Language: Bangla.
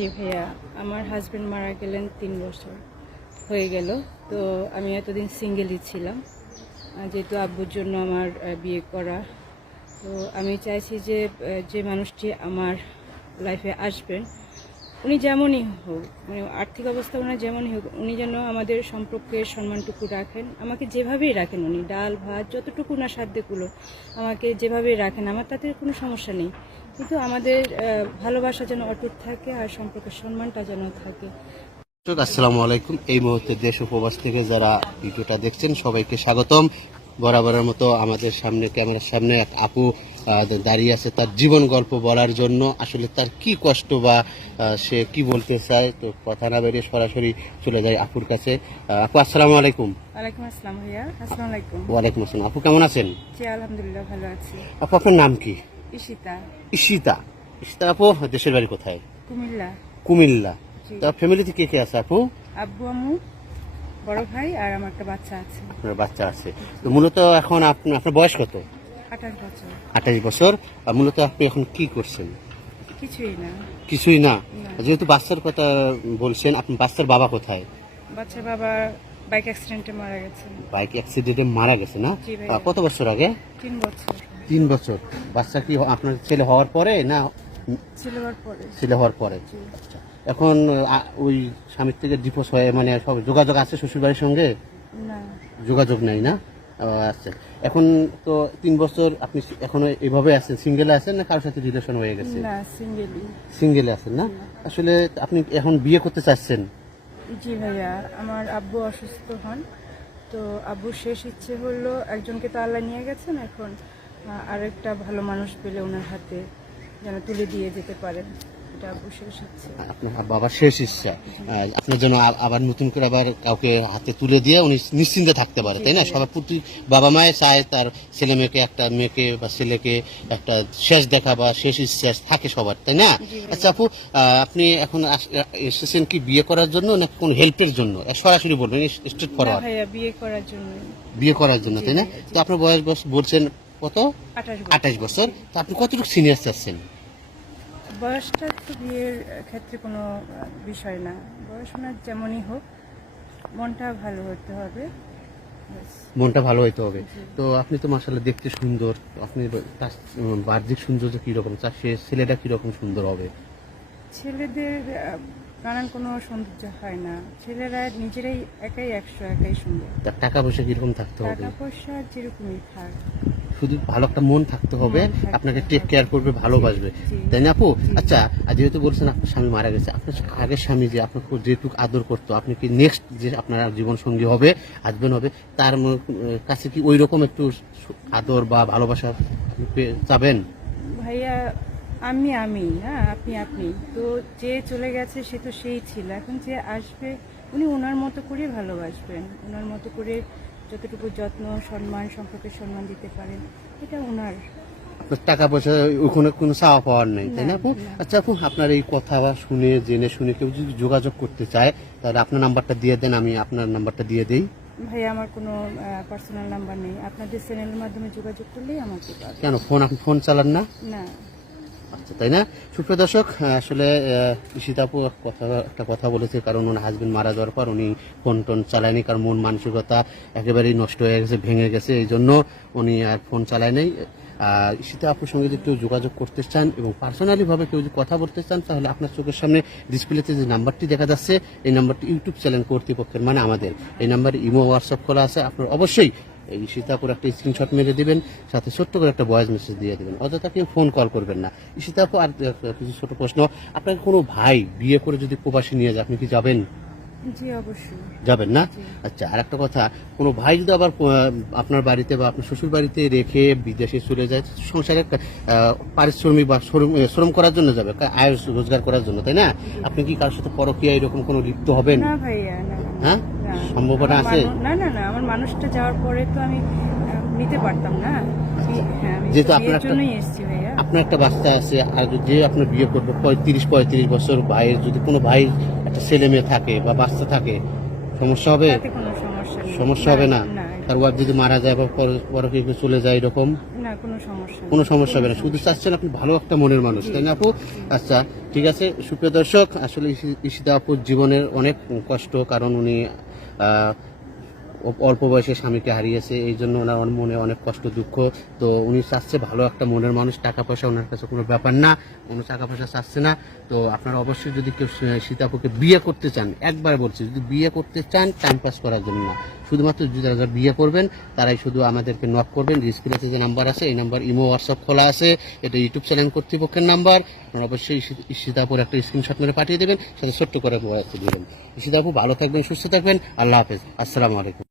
জি ভাইয়া, আমার হাজবেন্ড মারা গেলেন ৩ বছর হয়ে গেল। তো আমি এতদিন সিঙ্গেলই ছিলাম, যেহেতু আব্বুর জন্য আমার বিয়ে করা। তো আমি চাইছি যে যে মানুষটি আমার লাইফে আসবেন, উনি যেমনই হোক, মানে আর্থিক অবস্থা ওনার যেমনই হোক, উনি যেন আমাদের সম্পর্কের সম্মানটুকু রাখেন। আমাকে যেভাবেই রাখেন, উনি ডাল ভাত যতটুকু ওনার সাধ্যে কুলো আমাকে যেভাবেই রাখেন, আমার তাতে কোনো সমস্যা নেই। কিন্তু আমাদের ভালোবাসা যেন অটুট থাকে আর সম্পর্কের সম্মানটা যেন থাকে। আসসালামু আলাইকুম। এই মুহূর্তে দেশ উপবাস থেকে যারা ভিডিওটা দেখছেন সবাইকে স্বাগতম। বরাবরের মতো আমাদের সামনে ক্যামেরার সামনে এক আপু দাঁড়িয়ে আছে তার জীবন গল্প বলার জন্য। আসলে তার কি কষ্ট বা সে কি বলতে চায়, তো কথা না বেরিয়ে সরাসরি চলে যায় আপুর কাছে। আপু আসসালামু আলাইকুম। ওয়ালাইকুম আসসালাম ভাইয়া। আসসালামু আলাইকুম। ওয়ালাইকুম আসসালাম। আপু কেমন আছেন? জি আলহামদুলিল্লাহ ভালো আছি। আপু আপনার নাম কি? ঈশিতা। ঈশিতা। ঈশিতা আপু দেশের বাড়ি কোথায়? কুমিল্লা। কুমিল্লা। জি। তা ফ্যামিলিতে কে কে আছে আপু? আব্বু আম্মু, বড় ভাই আর আমার একটা বাচ্চা আছে। আপনার বাচ্চা আছে। তো মূলত এখন আপনার বয়স কত? 28 বছর। 28 বছর। আর মূলত আপনি এখন কি করছেন? কিছুই না। কিছুই না। না। যেহেতু বাচ্চার কথা বলছেন, আপনি বাচ্চার বাবা কোথায়? বাচ্চার বাবা বাইক অ্যাক্সিডেন্টে মারা গেছে। বাইক অ্যাক্সিডেন্টে মারা গেছে না? জি ভাইয়া। কত বছর আগে? 3 বছর। 3 বছর। বাচ্চা কি আপনার ছেলে হওয়ার পরে না ছেলে হওয়ার পরে। ছেলে হওয়ার পরে? জি। আচ্ছা। এখন ওই স্বামীর থেকে ডিভোর্স হয়ে মানে সব যোগাযোগ আছে শ্বশুরবাড়ির সঙ্গে? না। যোগাযোগ নেই না? আচ্ছা। এখন তো 3 বছর আপনি এখনো এভাবে আছেন, সিঙ্গেলে আছেন না কারোর সাথে রিলেশন হয়ে গেছে? না, সিঙ্গেলই। সিঙ্গেলে আছেন না? আসলে আপনি এখন বিয়ে করতে চাচ্ছেন? জি ভাইয়া, আমার আব্বু অসুস্থ হন। তো আব্বুর শেষ ইচ্ছে হলো, একজনকে তো আল্লাহ নিয়ে গেছেন, এখন আরেকটা ভালো মানুষ পেলে ওনার হাতে যেন তুলে দিয়ে যেতে পারেন, এটা আব্বুর শেষ ইচ্ছে। আপনার বাবার শেষ ইচ্ছা আপনার জন্য আবার নতুন করে আবার কাউকে হাতে তুলে দিয়ে উনি নিশ্চিন্তে থাকতে পারে, তাই না? সবার প্রতি বাবা মায়ে চায় তার ছেলে মেয়েকে, একটা মেয়েকে বা ছেলেকে একটা শেষ দেখা বা শেষ ইচ্ছা থাকে সবার, তাই না? আচ্ছা আপু, আপনি এখন এসেছেন কি বিয়ে করার জন্য না কোন হেল্পের জন্য? সরাসরি বলবেন, স্ট্রেট না ফরওয়ার্ড। ভাইয়া, বিয়ে করার জন্য। বিয়ে করার জন্য, তাই না? জি, জি। তো আপনার বয়স বলছেন কত? 28 বছর। 28 বছর। তো আপনি কতটুকু সিনিয়র চাচ্ছেন? বয়সটা তো বিয়ের ক্ষেত্রে কোনো বিষয় না, বয়স ওনার যেমনই হোক, মনটা ভালো হতে হবে। ব্যাস। মনটা ভালো হইতে হবে। তো আপনি তো মাশাআল্লাহ দেখতে সুন্দর। আপনি তার বাহ্যিক সৌন্দর্য কিরকম, তার সে ছেলেটা কিরকম সুন্দর হবে? ছেলেদের নানান কোনো সৌন্দর্য হয় না, ছেলেরা নিজেরাই একাই 100 একাই সুন্দর। তার টাকা পয়সা কিরকম থাকতে হবে? টাকা পয়সা যেরকমই থাক, শুধু ভালো একটা মন থাকতে হবে, মন থাকতে আপনাকে হবে। টেক কেয়ার করবে, ভালোবাসবে, জি। তাই না আপু? জি। আচ্ছা, আর যেহেতু বলছেন আপনার স্বামী মারা গেছে, আপনার আগের স্বামী যে আপনাকে যেটুকু আদর করতো, আপনি কি নেক্সট যে আপনার জীবন সঙ্গী হবে, হাজবেন্ড হবে, তার কাছে কি ওই রকম একটু আদর বা ভালোবাসা আপনি চাবেন? ভাইয়া, আমি না, আপনি আপনি তো, যে চলে গেছে সে তো সেই ছিল, এখন যে আসবে উনি ওনার মতো করে ভালোবাসবেন, ওনার মতো করে যতটুকু যত্ন সম্মান সম্পর্কে সম্মান দিতে পারেন, এটা ওনার। আপনার টাকা পয়সা ওখানে কোনো চাওয়া পাওয়ার নেই, তাই না আপু? না। আচ্ছা আপু, আপনার এই কথা বা শুনে জেনে শুনে কেউ যদি যোগাযোগ করতে চায়, তাহলে আপনার নাম্বারটা দিয়ে দেন, আমি আপনার নাম্বারটা দিয়ে দিই। ভাইয়া, আমার কোনো পার্সোনাল নাম্বার নেই, আপনাদের চ্যানেলের মাধ্যমে যোগাযোগ করলেই আমাকে পাবেন। কেন আপনি ফোন চালান না? না। আচ্ছা, তাই না? সুপ্রিয় দর্শক, আসলে ঈশিতা আপু একটা কথা বলেছে, কারণ ওনার হাজবেন্ড মারা যাওয়ার পর উনি ফোন টোন চালায়নি, কারণ মন মানসিকতা একেবারেই নষ্ট হয়ে গেছে, ভেঙে গেছে, এই জন্য উনি আর ফোন চালায় নাই। ঈশিতা আপুর সঙ্গে যদি কেউ যোগাযোগ করতে চান এবং পার্সোনালি ভাবে কেউ যদি কথা বলতে চান, তাহলে আপনার চোখের সামনে ডিসপ্লেতে যে নাম্বারটি দেখা যাচ্ছে, এই নাম্বারটি ইউটিউব চ্যানেল কর্তৃপক্ষের, মানে আমাদের, এই নাম্বারে ইমো হোয়াটসঅ্যাপ করা আছে। আপনার অবশ্যই এই ঈশিতাপুর একটা স্ক্রিনশট মেরে দিবেন, সাথে ছোট্ট করে একটা ভয়েস মেসেজ দিয়ে দিবেন, অযথা কেউ ফোন কল করবেন না। ঈশিতাপু, আর কিছু ছোট প্রশ্ন, আপনার কোনো ভাই বিয়ে করে যদি প্রবাসী নিয়ে যায়, আপনি কি যাবেন? জি অবশ্যই। যাবেন না? জি। আচ্ছা, আর একটা কথা, কোনো ভাই যদি আবার আপনার বাড়িতে বা আপনার শ্বশুর বাড়িতে রেখে বিদেশে চলে যায়, সংসারে একটা পারিশ্রমিক বা শ্রম করার জন্য যাবে, আয় রোজগার করার জন্য, তাই না? আপনি কি কারোর সাথে পরকীয়া এরকম কোনো লিপ্ত হবেন? না ভাইয়া, না। হ্যাঁ, না। সম্ভাবনা আমার আছে? না না না, আমার মানুষটা যাওয়ার পরে তো আমি নিতে পারতাম না। হ্যাঁ, আমি যেহেতু তো আপনার বিয়ের একটা জন্যই এসেছি ভাইয়া। আপনার একটা বাচ্চা আছে, আর যে আপনার বিয়ে করবে 35 বছর, ভাইয়ের যদি কোনো ভাই একটা ছেলে মেয়ে থাকে বা বাচ্চা থাকে, সমস্যা হবে? তাতে কোনো সমস্যা নেই। সমস্যা হবে না? না, তার ওয়াইফ যদি মারা যায় বা পরকে চলে যায় এরকম না, কোনো সমস্যা নেই। কোনো সমস্যা হবে না, শুধু চাচ্ছেন আপনি ভালো একটা মনের মানুষ, তাই না আপু? আচ্ছা ঠিক আছে সুপ্রিয় দর্শক, আসলে ঈশিতা আপুর জীবনের অনেক কষ্ট, কারণ উনি অল্প বয়সে স্বামীকে হারিয়েছে, এই জন্য ওনার মনে অনেক কষ্ট দুঃখ। তো উনি চাচ্ছে ভালো একটা মনের মানুষ, টাকা পয়সা ওনার কাছে কোনো ব্যাপার না, কোনো টাকা পয়সা চাচ্ছে না। তো আপনারা অবশ্যই যদি কেউ সীতাপুকে বিয়ে করতে চান, একবার বলছি, যদি বিয়ে করতে চান টাইম পাস করার জন্য না, শুধুমাত্র যদি যারা বিয়ে করবেন তারাই শুধু আমাদেরকে নক করবেন। স্ক্রিনে যে নাম্বার আছে এই নাম্বার ইমো হোয়াটসঅ্যাপ খোলা আছে, এটা ইউটিউব চ্যানেল কর্তৃপক্ষের নাম্বার। আপনারা অবশ্যই সীতাপুর একটা স্ক্রিনশট মেরে পাঠিয়ে দেবেন, সাথে ছোট্ট করে দেবেন। সীতাপু ভালো থাকবেন, সুস্থ থাকবেন, আল্লাহ হাফেজ, আসসালামু আলাইকুম।